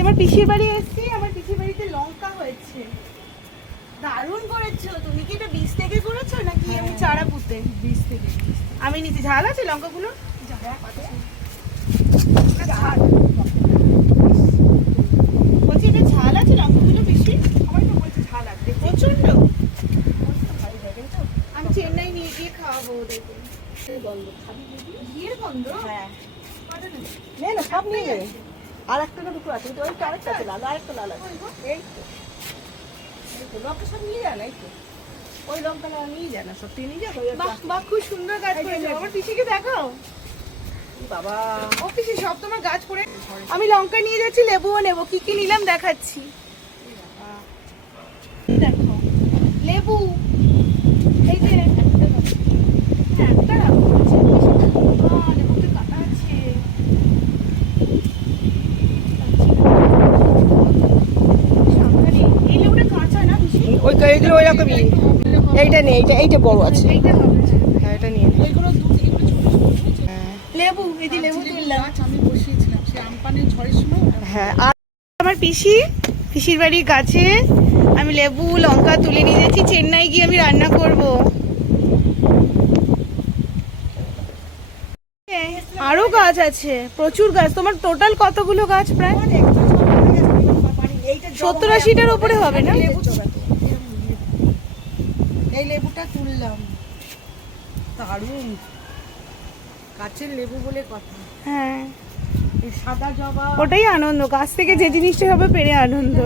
যে আমার পিসির বাড়ি এসেছি, আমার পিসির বাড়িতে লঙ্কা হয়েছে। দারুণ করেছো। তুমি কি এটা বীজ থেকে করেছো নাকি আমি চারা পুঁতে? বীজ থেকে। আমি নিচে ঝাল আছে লঙ্কাগুলো? বলছি এটা ঝাল আছে লঙ্কাগুলো বেশি? সবাই তো বলছে ঝাল আছে। প্রচন্ড। ভালো লাগে তো। আমি চেন্নাই নিয়ে গিয়ে খাওয়াবো ওদেরকে। গন্ধ খাবি বুঝি? ঘিয়ের গন্ধ? হ্যাঁ। কটা নেবে? নে না সব নিয়ে নে। আর একটা না দুটো আছে। কিন্তু ওই আরেকটা আছে লাল, আরেকটা লাল আছে। এই তো। এই তো লঙ্কা সব নিয়ে যা না এই তো। ওই লঙ্কা নিয়ে যা না সব তুই নিয়ে যা। বাহ বাহ, খুব সুন্দর গাছ করেছো। আমার পিসিকে দেখাও। বাবা ও পিসি সব তোমার গাছ করে। আমি লঙ্কা নিয়ে যাচ্ছি, লেবুও নেবো। কি কি নিলাম দেখাচ্ছি। দেখো লেবু, এই যে একটা রাখো বলছি। লেবু তো কাটা আছে। সাবধানে। এই লেবুটা কাঁচা না পিসি? ওই এইগুলো ওই রকমই। এইটা নে, এইটা বড় আছে। এইটা হবে। হ্যাঁ এটা নিয়ে নে। ওইগুলো দূর থেকে একটু ছোট ছোট হয়েছে। হ্যাঁ। লেবু, এই যে লেবু তুললাম। গাছ আমি বসিয়েছিলাম সে আমপানের ঝড়ের সময় ওটা। হ্যাঁ আর আমার পিসির বাড়ির গাছে আমি লেবু লঙ্কা তুলে নিয়ে যাচ্ছি। চেন্নাই গিয়ে আমি রান্না করব। আরো গাছ আছে, প্রচুর গাছ। তোমার টোটাল কতগুলো গাছ? প্রায় 70-80টার উপরে হবে না? এই লেবুটা তুললাম, দারুণ গাছের লেবু বলে কথা। হ্যাঁ, এই সাদা জবা ওটাই আনন্দ, গাছ থেকে যে জিনিসটা হবে পেরে আনন্দ।